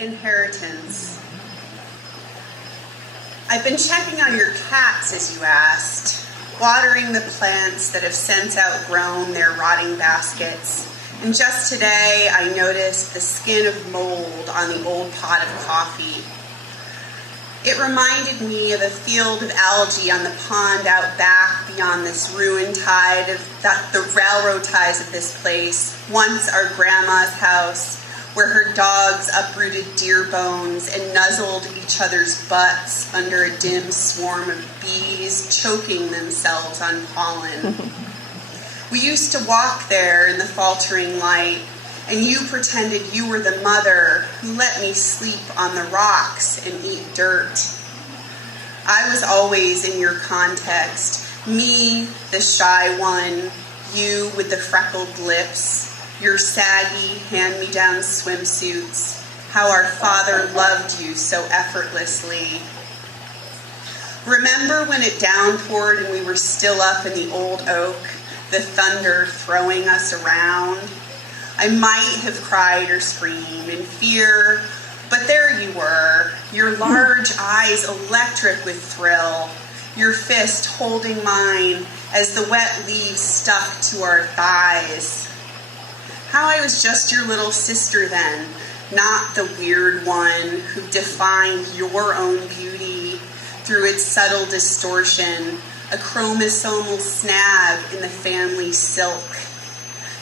Inheritance. I've been checking on your cats, as you asked, watering the plants that have since outgrown their rotting baskets. And just today, I noticed the skin of mold on the old pot of coffee. It reminded me of a field of algae on the pond out back beyond this ruined tide of the railroad ties of this place, once our grandma's house, where her dogs uprooted deer bones and nuzzled each other's butts under a dim swarm of bees choking themselves on pollen. We used to walk there in the faltering light, and you pretended you were the mother who let me sleep on the rocks and eat dirt. I was always in your context, me, the shy one, you with the freckled lips, your saggy hand-me-down swimsuits, how our father loved you so effortlessly. Remember when it downpoured and we were still up in the old oak, the thunder throwing us around? I might have cried or screamed in fear, but there you were, your large eyes electric with thrill, your fist holding mine as the wet leaves stuck to our thighs. How I was just your little sister then, not the weird one who defined your own beauty through its subtle distortion, a chromosomal snag in the family silk.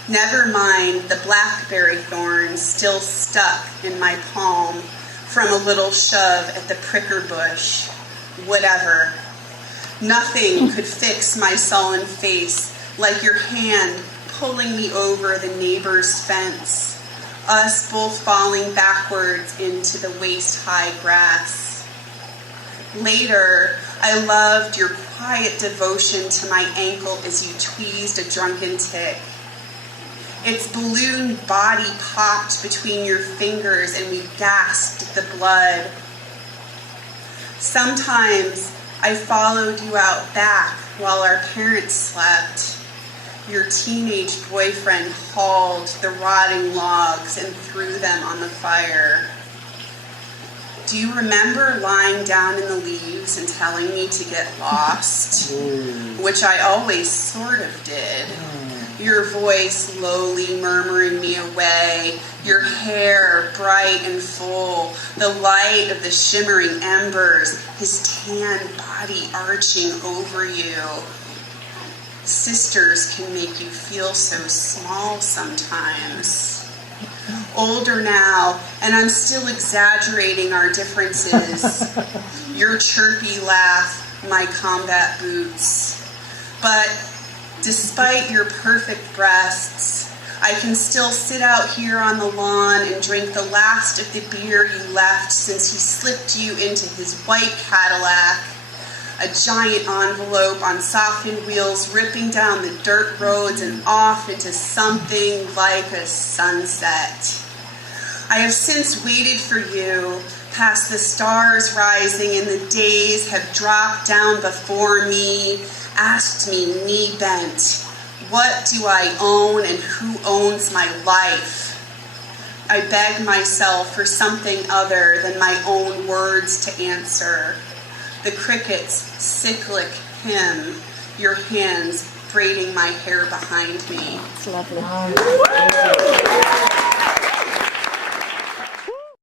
Never mind the blackberry thorns still stuck in my palm from a little shove at the pricker bush. Whatever. Nothing could fix my sullen face like your hand pulling me over the neighbor's fence, us both falling backwards into the waist-high grass. Later, I loved your quiet devotion to my ankle as you tweezed a drunken tick. Its ballooned body popped between your fingers and we gasped at the blood. Sometimes I followed you out back while our parents slept. Your teenage boyfriend hauled the rotting logs and threw them on the fire. Do you remember lying down in the leaves and telling me to get lost? Which I always sort of did. Your voice lowly murmuring me away, your hair bright and full, the light of the shimmering embers, his tan body arching over you. Sisters can make you feel so small sometimes. Older now, and I'm still exaggerating our differences. Your chirpy laugh, my combat boots. But despite your perfect breasts, I can still sit out here on the lawn and drink the last of the beer you left since he slipped you into his white Cadillac, a giant envelope on softened wheels ripping down the dirt roads and off into something like a sunset. I have since waited for you, past the stars rising and the days have dropped down before me, asked me knee-bent, what do I own and who owns my life? I beg myself for something other than my own words to answer. The cricket's cyclic hymn, your hands braiding my hair behind me. It's lovely.